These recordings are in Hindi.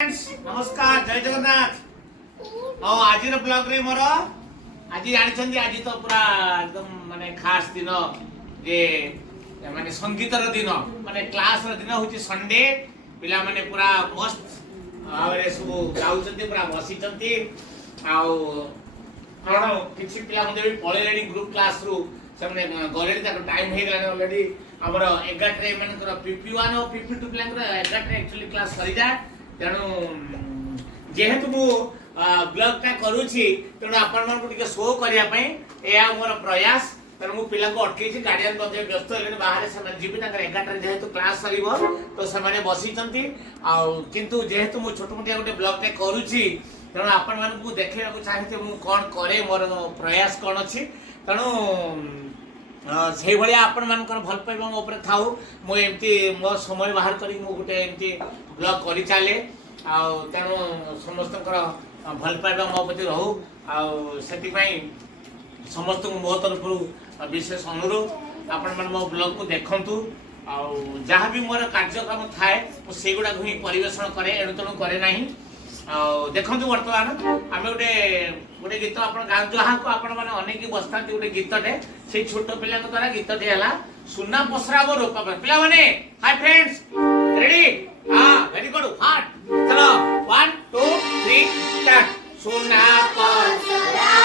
नमस्कार जय जगन्नाथ आज ब्लॉग रे मोर आज जानी आज तो पूरा एकदम माने खास दिन जे माने संगीतर दिन माने क्लास दिन हूँ संडे पिला माने पूरा मस्त भाव सब गाँव पूरा बसी किसी पिला पलैले ग्रुप क्लास रु से गले टाइम हो गला अलरेडी आमर 11 PP1 और PP2 पिला 11 एक्चुअली क्लास सरीजा तेणु जेहेतु मु ब्लॉग टा करूची तेणु आपण मन को शो करिया पई या मोर प्रयास तेणु मु पिला को अटकेछि गार्डियन मध्ये व्यस्त हेले बाहर से मन जीबी ताकर 11 जेहेतु क्लास सरीबो तो से माने बसी चंती आ किंतु जेहेतु मु छोट मोटिया गोटे ब्लॉग टा करूची तेणु आपण मन को देखैया को चाहते मु कोन करे मोर प्रयास कोन अछि तेणु से भाया आपण मानकर भल पाइबा मो ऊपर थाउ मो एमती मो समय बाहर करी मो गोटे एमती ब्लॉग करी चाले आ तेणु समस्त भल पाइबा मो प्रति रहू आती समस्त मो तरफ विशेष अनुरोध आपण मान मो ब्लॉग को देखंतु जहाँ भी मोर कार्यक्रम थाए से गुड़ा ही परिवेशन करे एणु तेणु करे नहीं देखु बर्तमान आम गोटे गोटे गीत आप जहाँ को आपण मैंने अनेक बसता गोटे गीतटे से छोट पिला द्वारा गीतटे है सुना पसरा वो रोपा पिला माने हाय फ्रेंड्स रेडी हाँ वेरी गुड हार्ट चलो 1 2 3 स्टार्ट सुना पसरा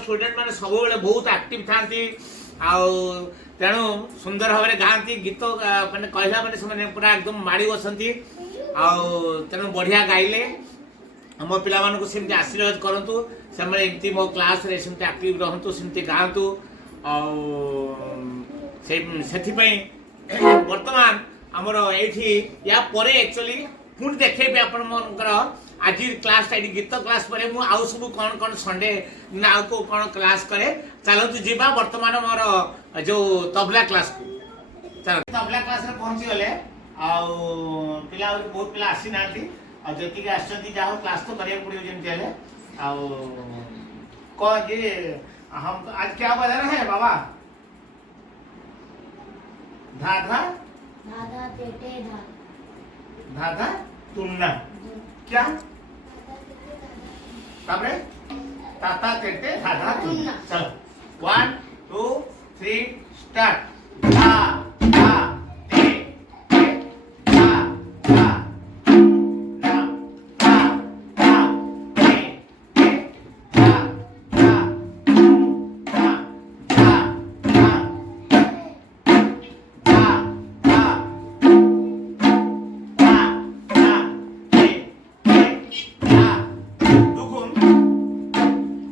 स्टूडेंट मैंने सब बहुत एक्टिव था तेणु सुंदर भाव में गाँती गीत मैंने कहला मैंने पूरा एकदम माड़ी बसती तेणु बढ़िया गाइले मो पिला सेमती आशीर्वाद करूँ से मो क्लास रे सेमती एक्टिव रहतु सेमती गाँतु से बर्तमान आमर ये या परे एक्चुअली पुणी देखेबी आपंकर आज क्लास गीत क्लास पर आउ सब कौन कौन संडे ना आउ को कौन क्लास करे चलतु जीवा बर्तमान मोर जो तबला क्लास को चल तबला क्लास रे पहुंची गले पिला बहुत पिला आसी नांती जति आछंती जाहो क्लास तो करिया पड़ियो जेम चले को ये हम तो आज क्या बजा रहे हैं बाबा धा धा धा धा तेटे धा धा धा तुमना क्या तापरे ताता तेटे धाधा तुमना चलो 1 2 3 स्टार्ट धा धा ते ते धा धा ना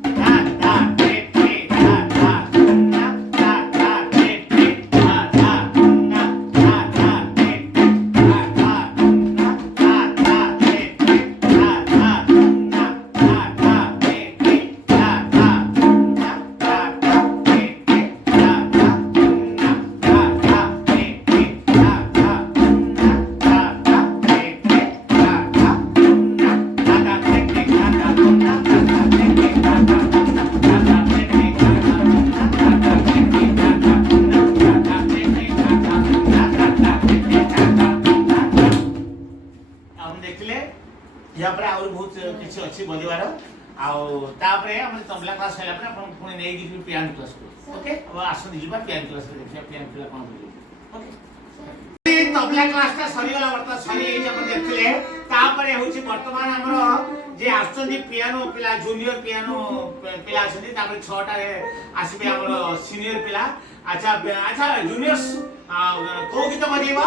धा धा ते ते धा धा धा धा धा धा या पर और बहुत किसी अच्छी बजेबार आउे आम तबला क्लास है पुणी नहीं पियानो क्लास को ओके अब आसते जा पियानो क्लास देखिए पियानो पिला कौन ओके तबला क्लास टा सरीगला बर्तमान सरी देखिले तापरे होची वर्तमान हमरो जे आछन पियानो पिला जूनियर पियानो पिला आछन तापरे 6 टा आसीबे हमरो सीनियर पिला अच्छा अच्छा जूनियर्स को गीत बजेबा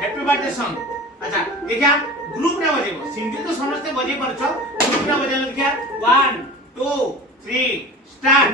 हैप्पी बर्थडे सॉन्ग अच्छा देखिया ग्रुप रे बजेबो सिंगल तो समस्त बजे परछो ग्रुप रे बजे देखिया 1 2 3 स्टार्ट